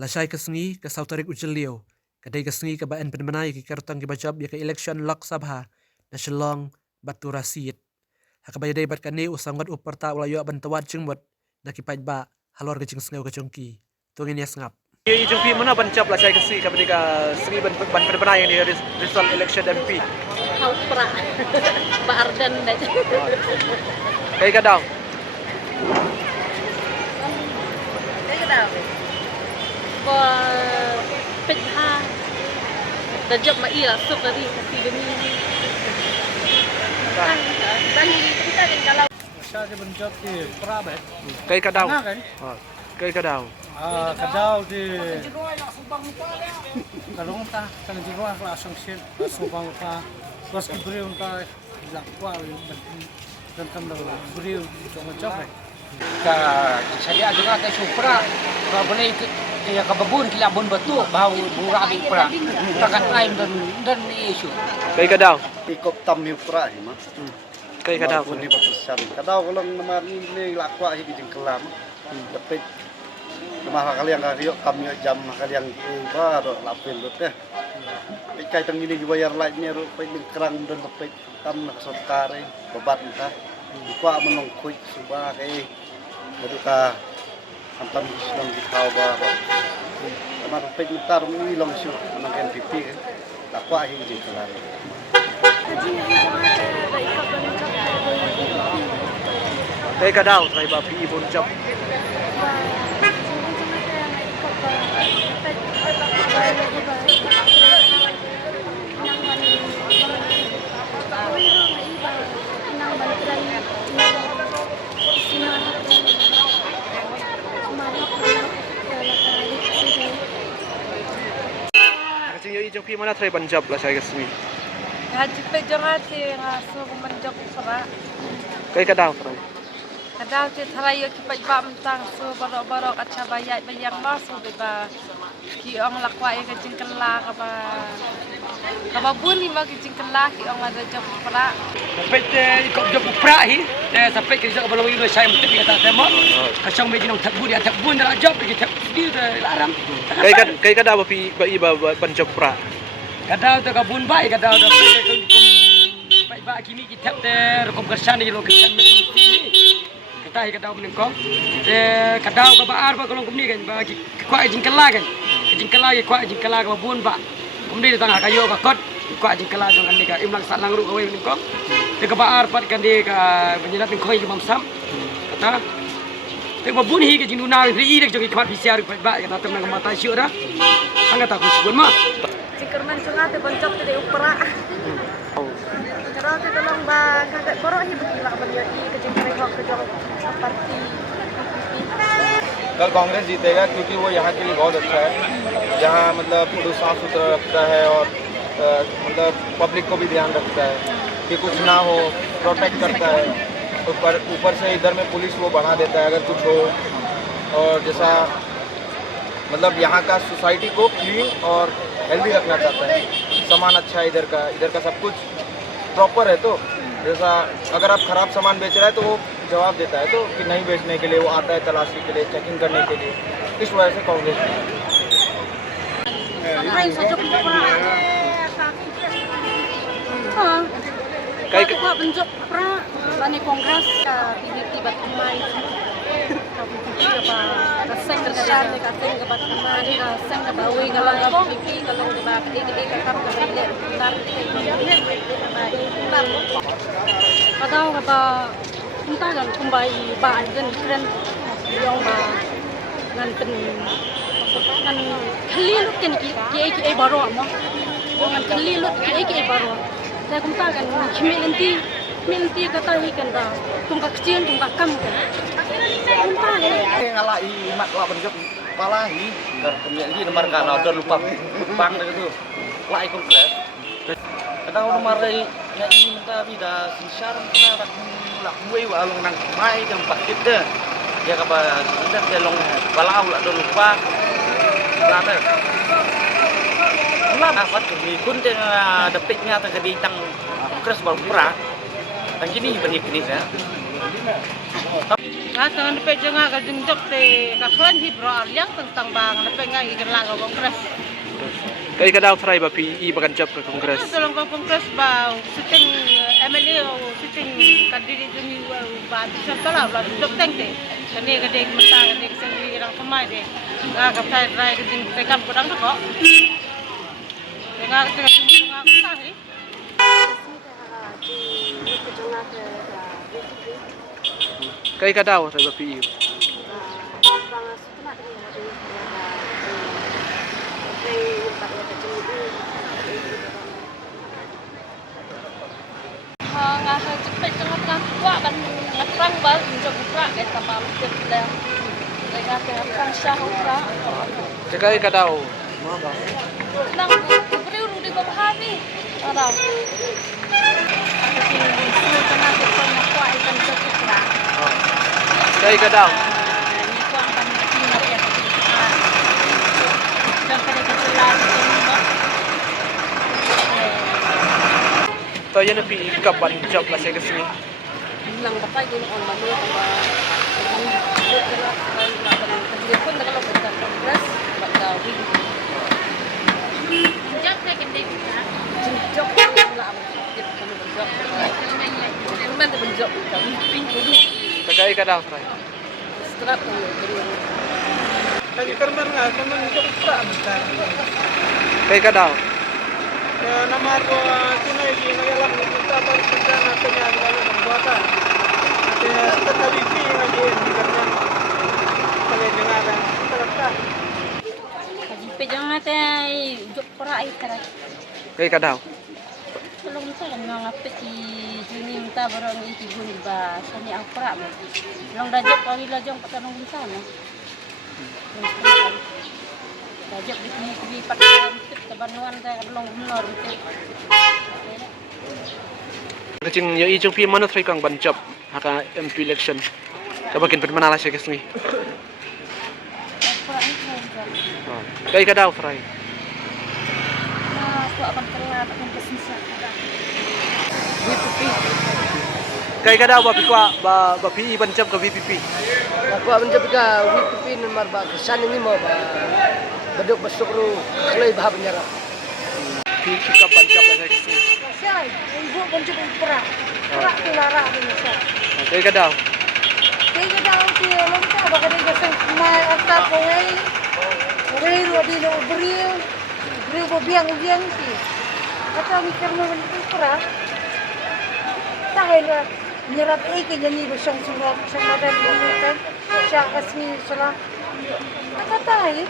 Lasai kesengi ke sautarik ujelio, kadai kesengi ke baen penmenai ke karutang ke bajab ya ke election Lok Sabha na Shillong Batu Rasid. Hakabayadai bat kane usangbat uperta ulayo bantawat jengmot na kipait ba halor ke jeng sengau ke jengki. Tungin ya sengap. Ye jengki mana bancap lasai kesengi ke ketika sengi ban penmenai yang di result election MP. Hau pra Pak Ardan dah. Kayak kadang. Pecah dah job mai lah sup tadi kasi gini dan kita kan kalau Saya di benjot di Prabe. Kayak kadang. Tengah kan? Kayak kadang. Kadau di Kalung ta, kang jiwa la songsin, subang ta, bos kibri unta lakwa dan kam da bri cuma job. Ka saya juga ke supra kalau boleh ya ke babun kila bun batu bau bura bi pra takan lain dan isu Kayak kadang. Ikop tammi pra hima. Kayak kadang. Pun di batasan. Kadau kalau nama ni lakwa hi di kelam. Dapat nama kali yang kali kami jam kali yang baru lapel lut deh. Ikai tang ini dibayar lainnya ru pe kerang dan dapat tam nak sotare bebat entah. Ikwa menongkui subah kai Maduka antam Islam di Kaaba. Nama dapat mutar mui long syu menangkan pipi kan. Lakwa hi di kelam. Kayak kadang saya bapi pun jam. Kacing yo jengki mana try Punjab lah saya kesini. haji pejongat ngaso menjok sara Kayak kadang try. kadang tu tharayo ki pajba mentang so barok-barok acha bayat bayang maso beba ki ong lakwa ke jingkela ka bun ni ma ki jingkela ki ong ada job pra sampai ikut job pra hi sampai ke jok belum ini saya mesti kata tema kasang meji nang takbu dia takbu dah job ke tak di larang Kayak kadang bapi bai Punjab pra. kadang tu kabun bai kadang tu bai bai kini kita ter kom kersan ni lo kersan mesti kita hi kadang menengko kadang ka baar ba kolong kumni kan bagi kwa jingkela kan jingkela ke kwa jingkela ka bun ba kumni tengah kayo ka kot kwa jingkela dong kan ka imlang salang ru away menengko ke baar pat kan dia ka benyelat khoi ke mamsam kata te babun hi ke jinguna ri rek jogi khmat bisiar ba kata temang mata syura anga ta kusbun ma Cikerman sungat boncok te upra kadang te tolong ba kagak borok hi bukila beliau ke jingkere hok ke jok parti कल कांग्रेस जीतेगा क्योंकि वो यहाँ के लिए बहुत अच्छा है यहाँ मतलब पूरा साफ सुथरा रखता है और मतलब पब्लिक को भी ध्यान रखता है कि कुछ ना हो प्रोटेक्ट करता है ऊपर से इधर में पुलिस वो बढ़ा देता है अगर कुछ हो और जैसा मतलब यहाँ का सोसाइटी को क्लीन और हेल्दी रखना चाहता है सामान अच्छा है इधर का सब कुछ प्रॉपर है तो जैसा अगर आप ख़राब सामान बेच रहा है तो वो जवाब देता है तो कि नहीं बेचने के लिए वो आता है तलाशी के लिए चेकिंग करने के लिए इस वजह से Congress kayak kita benjok pra bani kongres tiba-tiba mai kaseng kerjaan kaseng ke Batman kaseng ke Bawi kalau nggak pipi kalau di bawah gede kakak kerja benar kadang apa entah kan kembali bahan dan keren yang ngan pen ngan kelilut kan ki baru ama ngan kelilut ki baru saya kumtakan minti kata ikan dah tungkak kecil tungkak kam kan kumta Ngalai imat la benjok palahi dan kemudian nomor kana udah lupa bang itu lai kongres kadang nomor nyai minta bida sinsar kena lak muai wa alung nang mai jam pakit deh dia ka ba ndak telong balau la do lupa lata Nah, dapat kun teng dapetnya teng di tang kongres baru pra. Tang kini banyak ini ya. Akan dapat jangan kerja job te kaklan hibro yang tentang bang dapat ngai kerlang kongres. Kay ka daw try ba PE bagan job ka kongres. Tolong kongres bau sitting MLA sitting kadiri demi ba salah lah job tengte. Kani kadek mata kadek sendiri orang kemai deh. Nggak kapal rai kerja tekam kurang tu kok. Nggak tengah tunggu nggak kapal. Kay ka daw try ba PE. Nga cepat jangan ngakwa ban ngatrang ba untuk buka kita mam kita dengan terang syahura Kay ka daw. nang beri urut di bawah ni ada kasi semua tengah kita ngakwa ikan kita Kay ka daw. ni ko ang panaginap ya kita dan kada kejelas ini ba To yan na PE ka ban job la sa kasini. lang bakay din on manu ba pun na kalau kita kongres bakal win jok na kindi jok la ang tip kanu jok man de jok ka ping ko ni Kay ka daw try. strap ko beri Lagi kerman nga, kerman untuk pra bentar. Kay ka daw. Nama ko tunay ginagalang kita para sa natin yan lalo ng buwatan. At tataliti lagi hindi kerman. Palinangalan. Talaga. pe jangan natin jok para ay tara Kay ka daw. tolong sa lang nga peti juni minta barang iki guni ba sani ang pra mo long da jok kami la jong patanong minta no Dajak di patan tip tabanuan da long menor te Kacing yo ijong PE mano try kang ban job haka MP election. Kabagin pud manala siya kasini. pra itu Kay ka daw try. na ko akan telat akan kesisa Kay ka daw ba pikwa ba PE ban job ka VPP. Aku menjadi ka WPP nomor ba kesan ini mau ba beduk besuk ru kelai bah penyerap. PE ka ban job la sa kasini. Sai, ibu pun cukup pra. Pra tu lara ni sa. Kay ka daw. Kaya daw ti long ta ba kada ka mai ata ko ay. Ore ro di lo brio. Brio bo biang ti. Kata mikir mo ni pra. Tahay na nyerap ke jadi bersang surat sama dan bukan siya kasmi sala. Kata tahay